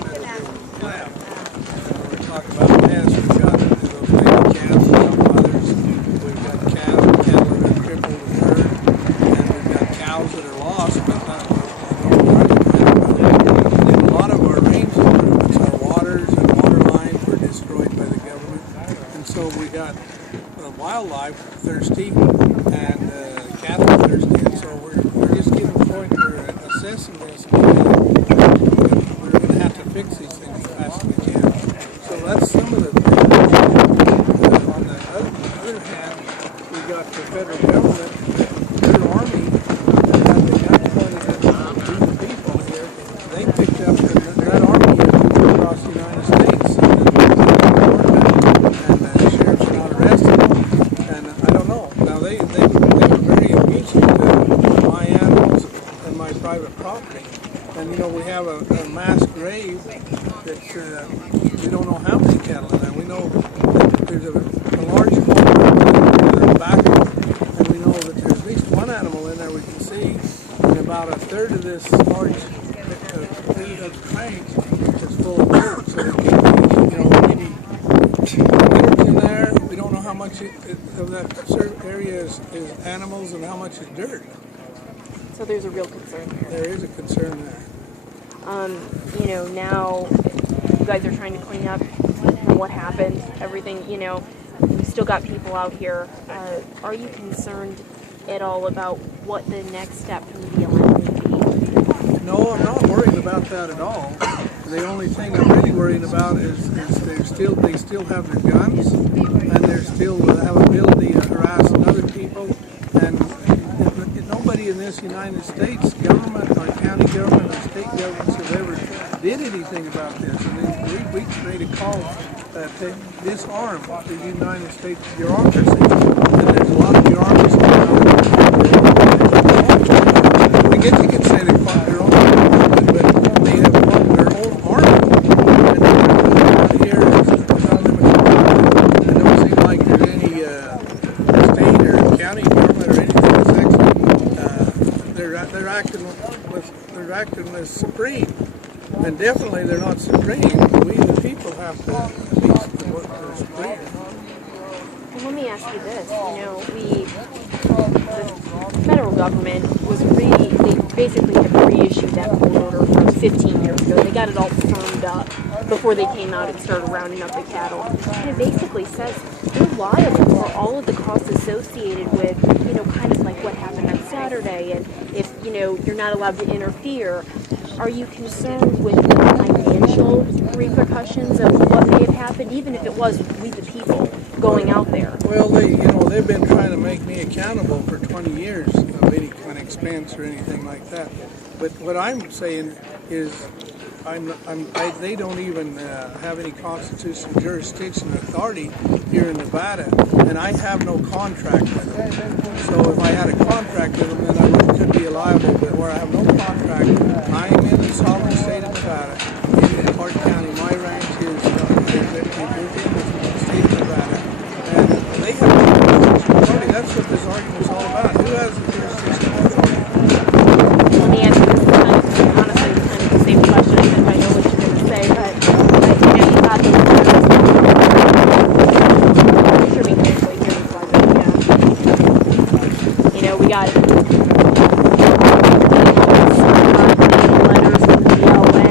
lab. We're talking about pests. We've got those baby calves and some others. We've got calves, cattle that are crippled and hurt, and we've got cows that are lost, but not and a lot of our range improvements, our waters and water lines were destroyed by the government, and so we got wildlife thirsty and cattle thirsty, and so we're just getting to the point where assessing this. We're going to have to fix these things as fast as we can. So that's some of the things. On the other hand, we got the federal government, their army, they got pointed at the people here. They picked up, that army has moved across the United States, and the sheriff's not arrested them. And I don't know. Now they were very abusive to my animals and my private property. And you know, we have a mass grave that we don't know how many cattle in there. We know that there's a large hole back, and we know that there's at least one animal in there we can see, and about a third of this large tank is full of dirt. So there could be, you know, maybe dirt in there. We don't know how much of that certain area is animals and how much is dirt. So there's a real concern there. There is a concern there. You know, now you guys are trying to clean up what happened, everything, you know, you still got people out here. Are you concerned at all about what the next step from the BLM would be? No, I'm not worried about that at all. The only thing I'm really worried about is they still have their guns, and they still have ability to harass other people, and nobody in this United States government or county government or state governments have ever did anything about this. And then we made a call to disarm the United States bureaucracy. And there's a lot of bureaucracy around. I guess you could say they fought their own government, but they have fought their own army. And they're here without limits. It don't seem like there's any state or county government or anything that's actually they're acting as supreme. And definitely they're not supreme. We the people have to at least work for supreme. Well, let me ask you this. You know, the federal government they basically had reissued that court order from 15 years ago. They got it all firmed up before they came out and started rounding up the cattle. And it basically says you're liable for all of the costs associated with, you know, kind of like what happened on Saturday. And if, you know, you're not allowed to interfere, are you concerned with the financial repercussions of what may have happened, even if it was we the people going out there? Well, they've been trying to make me accountable for 20 years of any kind of expense or anything like that. But what I'm saying is, they don't even have any constitutional jurisdiction or authority here in Nevada, and I have no contract with them. So if I had a contract with them, then I could be liable. But where I have no contract, I am in the sovereign state of Nevada, in Clark County. My ranch is within the state of Nevada, and they have no jurisdiction authority. That's what this argument is all about. Who has the jurisdiction authority? Let me answer this honestly, kind of the same question, if I know what you're going to say, but you know, you got those you know, we got letters from the BLM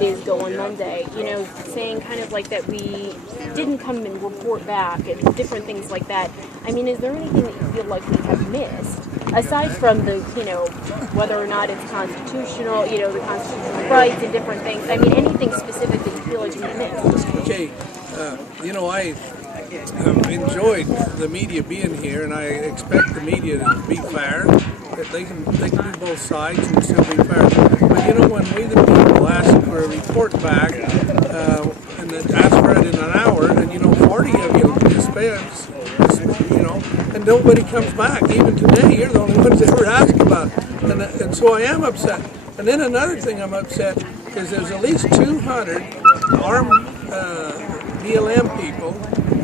days ago on Monday, saying kind of like that we didn't come and report back and different things like that. I mean, is there anything that you feel like we have missed? Aside from the, whether or not it's constitutional, the constitutional rights and different things. I mean, anything specific that you feel like we missed? Okay, I enjoyed the media being here, and I expect the media to be fair. That they can do both sides and still be fair. But when we the people ask for a report back, and ask for it in an hour, and 40 of you dispense, and nobody comes back. Even today, you're the only ones that ever ask about it. And so I am upset. And then another thing I'm upset is there's at least 200 armed BLM people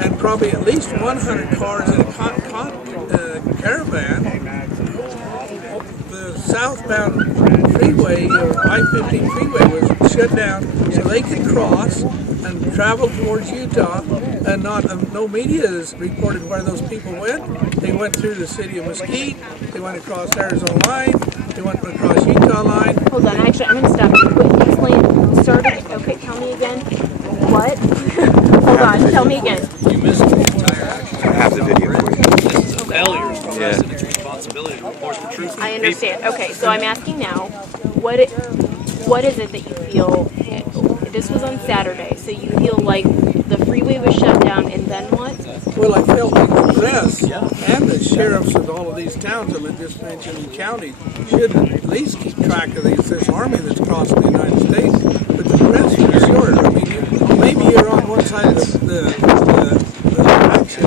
and probably at least 100 cars in a caravan. The southbound freeway, I-15 freeway, was shut down so they could cross and travel towards Utah, and no media has reported where those people went. They went through the city of Mesquite, they went across Arizona line, they went across Utah line. Hold on, actually, I'm going to stop you. Quick, explain. Started. Okay, tell me again. What? Hold on, tell me again. You missed the entire action. I have the video for you. This is a failure of the president's responsibility to report the truth. I understand. Okay, so I'm asking now, what is it that you feel? This was on Saturday, so you feel like the freeway was shut down, and then what? Well, I felt like the press and the sheriffs of all of these towns that I just mentioned in county should at least keep track of this army that's crossing the United States. But the press, for sure. I mean, maybe you're on one side of the action.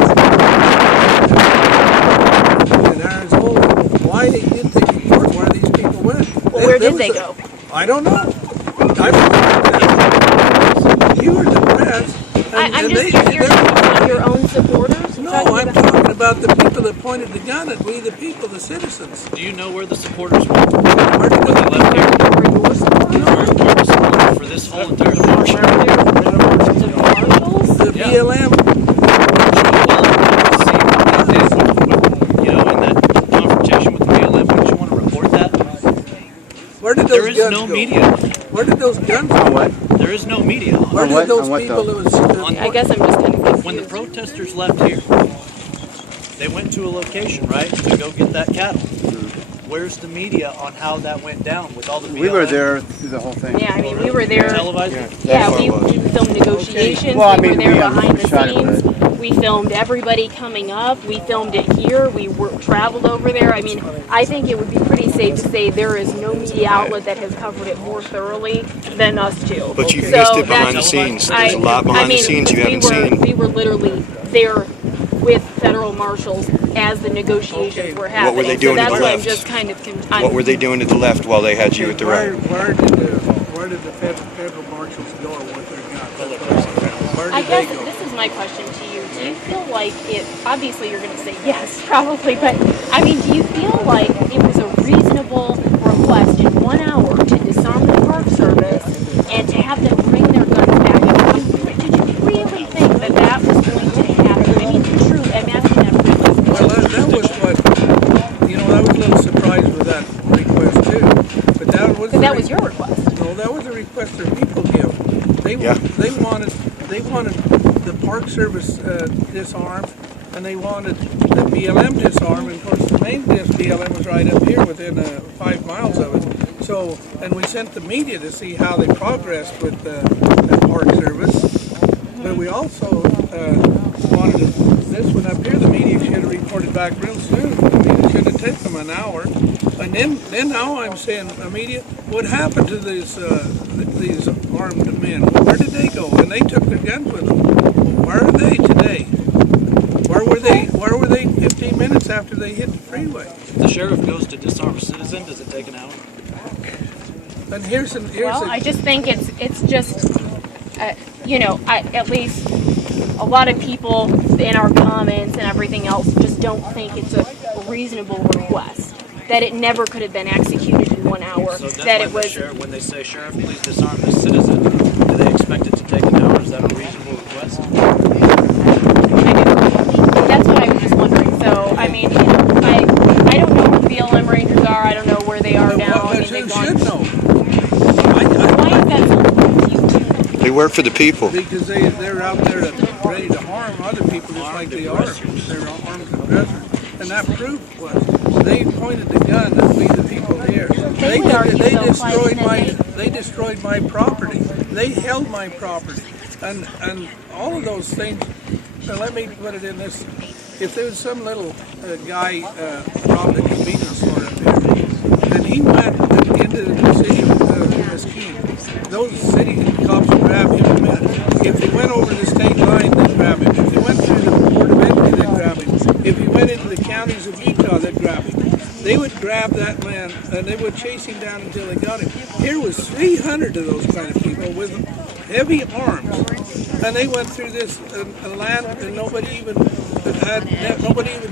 In Arizona, why did they report where these people went? Well, where did they go? I don't know. You were the press. You're talking about your own supporters? No, I'm talking about the people that pointed the gun at we, the people, the citizens. Do you know where the supporters went? Where did When they left here? Your supporters? Where the supporters for this whole entire demarcation? The BLM. In that confrontation with the BLM, wouldn't you want to report that? Where did There those is guns no go? media. Where did those guns On go? what? There is no media. Where On what? did those On what, people though? that was... I guess I'm just kind of confused. When the protesters left here, they went to a location, right, to go get that cattle. Where's the media on how that went down with all the BLM? We were there through the whole thing. Yeah, I mean, we were there. Televised? Yeah, That's we what it was. filmed negotiations. Well, I we were mean, there we behind the shot it, scenes. but- We filmed everybody coming up. We filmed it here. We traveled over there. I mean, I think it would be pretty safe to say there is no media outlet that has covered it more thoroughly than us two. But you've So missed it behind the that's- scenes. There's a lot behind the scenes you haven't seen. We were literally there with federal marshals as the negotiations were happening. What were they doing so to that's the why I'm left? just kind of What were they doing to the left while they had you at the right? Where did the federal marshals go with their guns? Where I did they guess go? this is my question to you. Do you feel like it, obviously you're going to say yes, probably, but I mean, do you feel like it was a reasonable request in 1 hour to disarm the Park Service and to have them bring their guns back? Did you really think that that was going to happen? I mean, true, I'm asking that realistically. Well, that was what, I was a little surprised with that request too. But that was your request. No, that was a request their people give. They wanted the Park Service disarmed, and they wanted the BLM disarmed. And of course, the main BLM was right up here within 5 miles of it. So, and we sent the media to see how they progressed with the Park Service. But we also wanted this one up here. The media should have reported back real soon. I mean, it shouldn't have taken them an hour. And then now I'm saying, media, what happened to these armed men? Where did they go? And they took their guns with them. Where are they today? Where were they 15 minutes after they hit the freeway? If the sheriff goes to disarm a citizen, does it take an hour? And here's I just think it's just, at least a lot of people in our comments and everything else just don't think it's a reasonable request. That it never could have been executed in 1 hour. So that it was. when they say, Sheriff, please disarm this citizen, do they expect it to take an hour? Is that a reasonable request? That's what I was just wondering. So, I mean, I don't know where the BLM Rangers are. I don't know where they are now. I mean, Who they've gone. should know? Why is that so? We work for the people. Because they're out there ready to harm other people just like they are. They're armed aggressors. And that proof was they pointed the gun at we the people here. They destroyed my property. They held my property. And all of those things. So let me put it in this. If there was some little guy robbed a convenience store up here, and he went into the city of Mesquite, those city cops would grab him in a minute. If he went over the state line, they'd grab him. If he went through the port of entry, they'd grab him. If he went into the counties of Utah, they'd grab him. They would grab that man, and they would chase him down until they got him. Here was 300 of those kind of people with heavy arms, and they went through this land, and nobody even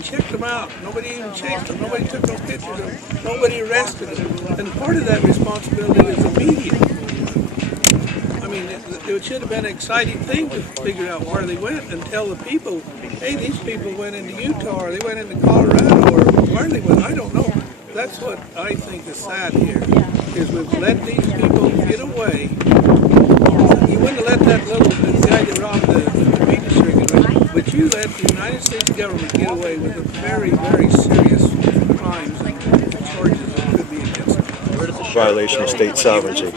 checked them out. Nobody even chased them. Nobody took no pictures of them. Nobody arrested them. And part of that responsibility is the media. I mean, it should have been an exciting thing to figure out where they went and tell the people, hey, these people went into Utah or they went into Colorado or where they went. I don't know. That's what I think is sad here, is we've let these people get away. You wouldn't have let that little guy that robbed the convenience store get away, but you let the United States government get away with a very, very serious crimes and charges that could be against them. Violation of state sovereignty.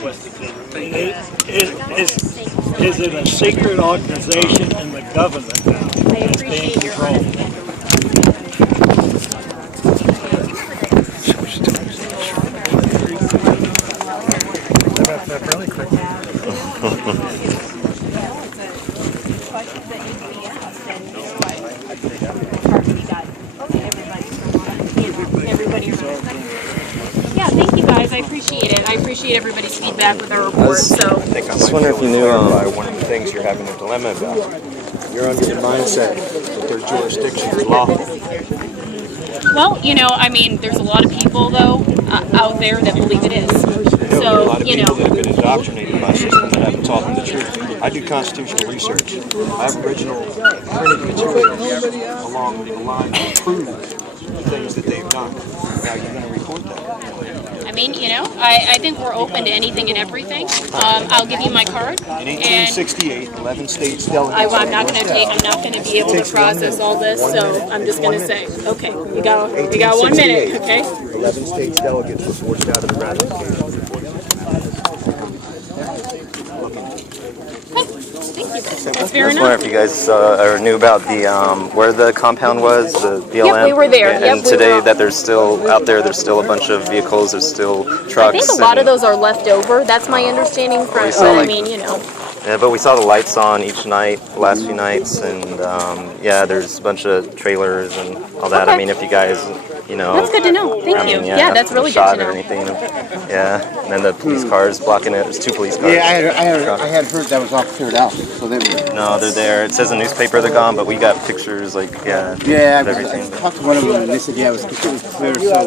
Is it a secret organization in the government now? I appreciate your honesty. Yeah, thank you guys. I appreciate it. I appreciate everybody's feedback with our report. So I just wonder if you knew one of the things you're having a dilemma about. You're under the mindset that their jurisdiction is lawful. well, I mean, there's a lot of people though out there that believe it is. There are a lot So of people that have been indoctrinated by systems that haven't taught them the truth. I do constitutional research. I have original printed materials along the line to prove the things that they've done. Now you're going to report that. I mean, I think we're open to anything and everything. I'll give you my card. In And 1868, 11 states delegates. I'm not going to be able to process all this, so I'm just going to say, okay, we got 1 minute, okay? 11 states delegates were forced out of the ratification. That's fair I was wondering enough. if you guys knew about the where the compound was, the BLM. Yep, we were there. And Yep, we today were. that there's still out there. There's still a bunch of vehicles. There's still trucks. I think a lot of and- those are left over. That's my understanding from, saw, but I like- mean, Yeah, but we saw the lights on each night, the last few nights, and yeah, there's a bunch of trailers and all that. Okay. I mean, if you guys, that's good to know. Thank you. Yeah, that's really good shot to or know. anything. Yeah, and then the police cars blocking it. There's 2 police cars. Yeah, I had heard that was all cleared out. So they were. No, they're there. It says in the newspaper they're gone, but we got pictures, like, Yeah, of everything. I talked to one of them and they said, yeah, it was clear. So